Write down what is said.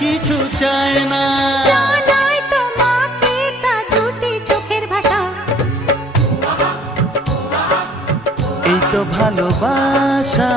কিছু চায় না। জানাই তোমাকে তা দুটি চোখের ভাষা। এই তো ভালোবাসা।